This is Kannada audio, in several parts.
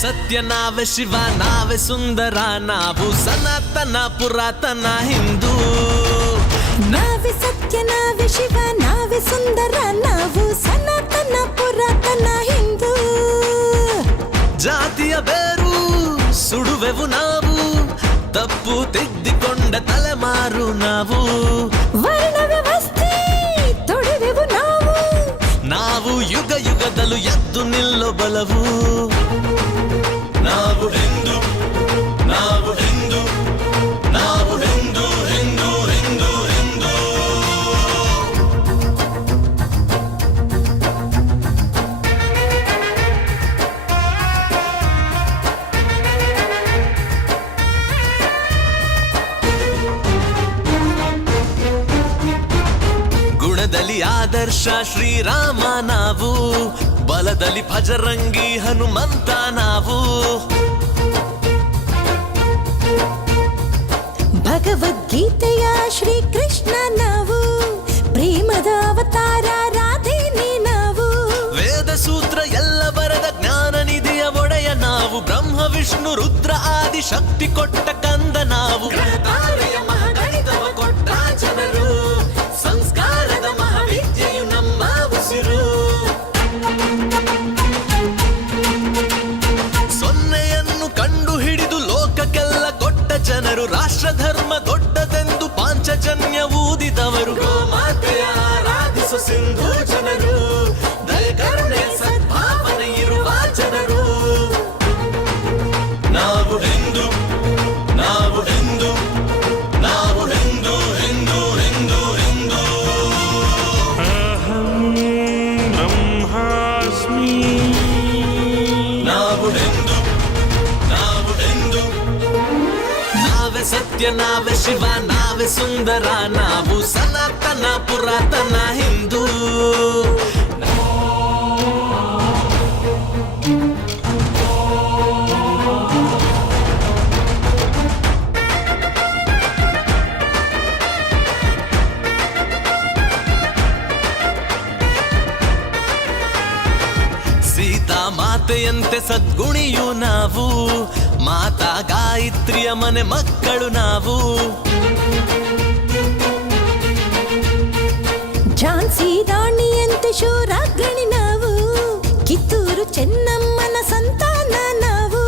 ಸತ್ಯ ನಾವೇ ಶಿವ ನಾವೇ ಸುಂದರ ನಾವು ಸನಾತನ ಪುರಾತನ ಹಿಂದೂ ನಾವೇ ಸತ್ಯ ನಾವೇ ಶಿವ ನಾವೇ ಸುಂದರ ನಾವು ಸನಾತನ ಪುರಾತನ ಹಿಂದೂ ಜಾತಿಯ ಬೇರು ಸುಡುವೆವು ನಾವು ತಪ್ಪು ತಿದ್ದಿಕೊಂಡ ತಲೆಮಾರು ನಾವು ವರ್ಣ ವ್ಯವಸ್ಥೆ ತೊಡೆವೆವು ನಾವು ಯುಗ ಯುಗದಲ್ಲೂ ಎದ್ದು ನಿಲ್ಲೋ ಬಲವು ನಾವು ಹಿಂದೂ ನಾವು ಹಿಂದೂ ನಾವು ಹಿಂದೂ ಹಿಂದೂ ಹಿಂದೂ ಹಿಂದೂ ಗುಣದಲ್ಲಿ ಆದರ್ಶ ಶ್ರೀರಾಮ ನಾವು ಬಲದಲ್ಲಿ ಭಜರಂಗಿ ಹನುಮಂತ ನಾವು ಭಗವದ್ಗೀತೆಯ ಶ್ರೀಕೃಷ್ಣ ನಾವು ಪ್ರೇಮದ ಅವತಾರ ರಾಧೇನಿ ನಾವು ವೇದ ಸೂತ್ರ ಎಲ್ಲ ಬರದ ಜ್ಞಾನ ನಿಧಿಯ ಒಡೆಯ ನಾವು ಬ್ರಹ್ಮ ವಿಷ್ಣು ರುದ್ರ ಆದಿ ಶಕ್ತಿ ಕೊಟ್ಟ ಕಂದ ನಾವು ತಾರೆಯ ಮಹಾಗಣಿತವ ಕೊಟ್ಟ ಜನರು ಸಂಸ್ಕಾರದ ಮಹಾವಿದ್ಯೆಯು ನಮ್ಮ ಉಸಿರು ಸೊನ್ನೆಯನ್ನು ಕಂಡು ಹಿಡಿದು ಲೋಕಕ್ಕೆಲ್ಲ ಕೊಟ್ಟ ಜನರು ರಾಷ್ಟ್ರ ಧರ್ಮ ದೊಡ್ಡದೆಂದು ಪಾಂಚಜನ್ಯ ಊದಿದವರು ಗೋಮಾತೆಯ ಆರಾಧಿಸು ಸಿಂಧು ಜನರು ದಯಕರುಣೆ ಸದ್ಭಾವನೆ ಇರುವ ಜನರು ನಾವು ಹಿಂದೂ ನಾವು ಹಿಂದೂ ನಾವು ಹಿಂದೂ ಹಿಂದೂ ಹಿಂದೂ ಹಿಂದೂ ಅಹಂ ಬ್ರಹ್ಮಾಸ್ಮಿ ನಾವು ಹಿಂದೂ ನಾವು ಹಿಂದೂ ನಾವೇ ಸತ್ಯ ನಾವೇ ಶಿವ ನಾವೇ ಸುಂದರ ನಾವು ಸನಾತನ ಪುರಾತನ ಹಿಂದೂ ಸೀತಾ ಮಾತೆಯಂತೆ ಸದ್ಗುಣಿಯು ನಾವು ಮಾತಾ ಗಾಯತ್ರಿಯ ಮನೆ ಮಕ್ಕಳು ನಾವು ಝಾನ್ಸಿ ರಾಣಿಯಂತೆ ಶೂರಾಗ್ರಣಿ ನಾವು ಕಿತ್ತೂರು ಚೆನ್ನಮ್ಮನ ಸಂತಾನ ನಾವು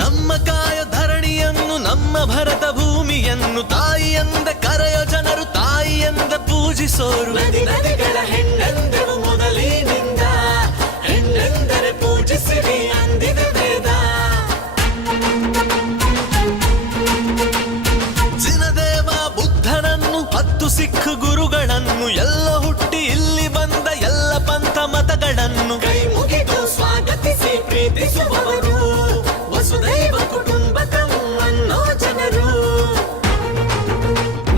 ನಮ್ಮ ಕಾಯ ಧರಣಿಯನ್ನು ನಮ್ಮ ಭರತ ಭೂಮಿಯನ್ನು ತಾಯಿಯಂದ ಕರೆಯೋ ಜನರು ತಾಯಿಯಂದ ಪೂಜಿಸೋರು ನದಿ ನದಿಗಳ ಹೆಣ್ಣೆಂದೆವು ಮೊದಲಿನಿಂದ ಹೆಣ್ಣೆಂದರೆ ಪೂಜಿಸಿರಿ ಅಂದಿದೆ ವೇದ ಜಿನದೇವ ಬುದ್ಧನನ್ನು 10 ಸಿಖ್ ಗುರುಗಳನ್ನು ಎಲ್ಲ ಹುಟ್ಟಿ ಇಲ್ಲಿ ಬಂದ ಎಲ್ಲ ಪಂಥ ಮತಗಳನ್ನು ಕೈ ಮುಗಿದು ಸ್ವಾಗತಿಸಿ ಪ್ರೀತಿಸುವವರು ವಸುದೈವ ಕುಟುಂಬಕಂ ಅನ್ನೋ ಜನರು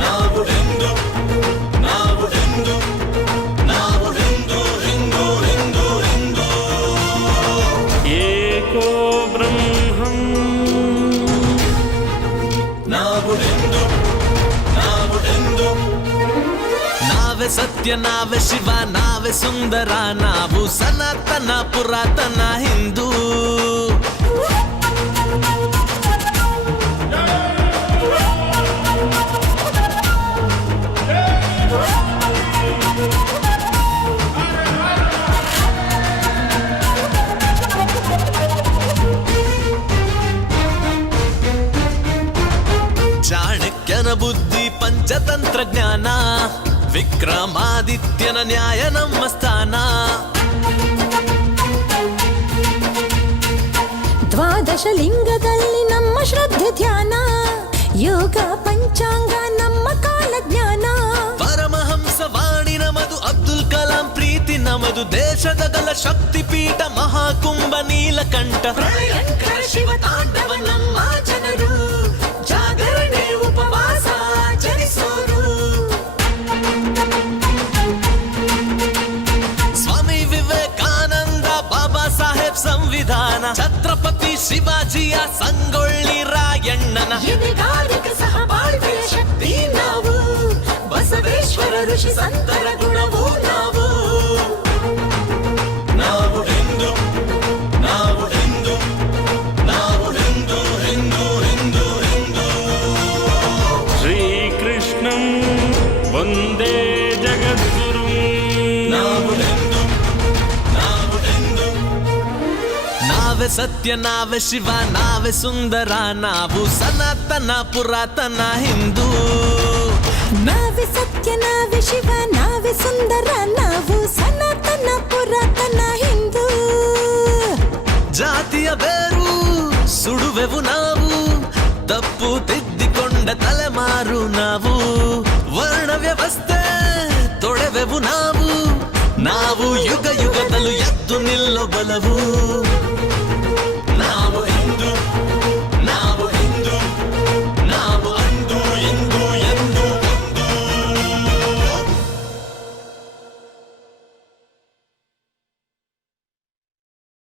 ನಾವು ಹಿಂದೂ ನಾವು ಹಿಂದೂ ನಾವು ಹಿಂದೂ ಹಿಂದೂ ಹಿಂದೂ ಹಿಂದೂ ಏಕೋ ಬ್ರಹ್ಮಂ ನಾವು ಹಿಂದೂ ನಾವು ಹಿಂದೂ ನಾವೇ ಸತ್ಯ ನಾವೇ ಶಿವ ನಾವೇ ಸುಂದರ ನಾವು ಸನಾತನ ಪುರಾತನ ಹಿಂದೂ ಚಾಣಕ್ಯನ ಬುದ್ಧಿ ಪಂಚತಂತ್ರಜ್ಞಾನ ವಿಕ್ರಮಾದಿತ್ಯನ ನ್ಯಾಯ ನಮ್ಮ ಸ್ಥಾನ ದ್ವಾದಶ ಲಿಂಗದಲ್ಲಿ ನಮ್ಮ ಶ್ರದ್ಧೆ ಧ್ಯಾನ ಯೋಗ ಪಂಚಾಂಗ ನಮ್ಮ ಕಾಲ ಜ್ಞಾನ ಪರಮಹಂಸ ವಾಣಿ ನಮದು ಅಬ್ದುಲ್ ಕಲಾಂ ಪ್ರೀತಿ ನಮದು ದೇಶದ ಗಲ ಶಕ್ತಿ ಪೀಠ ಮಹಾಕುಂಭ ನೀಲಕಂಠ ಪ್ರಳಯಂಕರ ಶಿವ ತಾಂಡವ ನಮ್ಮ ಜನರು ಜಾಗರಣೆ ಉಪವಾಸ ಆಚರಿಸೋರು ಸ್ವಾಮಿ ವಿವೇಕಾನಂದ ಬಾಬಾ ಸಾಹೇಬ್ ಸಂವಿಧಾನ ಛತ್ರಪತಿ ಶಿವಾಜಿಯ ಸಂಗೊಳ್ಳಿ ರಾಯಣ್ಣನ ಎದೆಗಾರಿಕ ಸಹಬಾಳ್ವೆಯ ಶಕ್ತಿ ನಾವು ಬಸವೇಶ್ವರ ಋಷಿ ಸಂತರ ಗುಣವೂ ನಾವು ನಾವು ಹಿಂದೂ ನಾವು ಹಿಂದೂ ನಾವೇ ಸತ್ಯ ನಾವೇ ಶಿವ ನಾವೇ ಸುಂದರ ನಾವು ಸನಾತನ ಪುರಾತನ ಹಿಂದೂ ನಾವೇ ಸತ್ಯ ನಾವೇ ಶಿವ ನಾವೇ ಸುಂದರ ನಾವು ಸನಾತನ ಪುರಾತನ ಹಿಂದೂ ಜಾತಿಯ ಬೇರು ಸುಡುವೆವು ನಾವು ತಪ್ಪು ತಿದ್ದಿಕೊಂಡ ತಲೆಮಾರು ನಾವು ವರ್ಣ ವ್ಯವಸ್ಥೆ ತೊಳೆವೆವು ನಾವು ಯುಗ ಯುಗದಲ್ಲೂ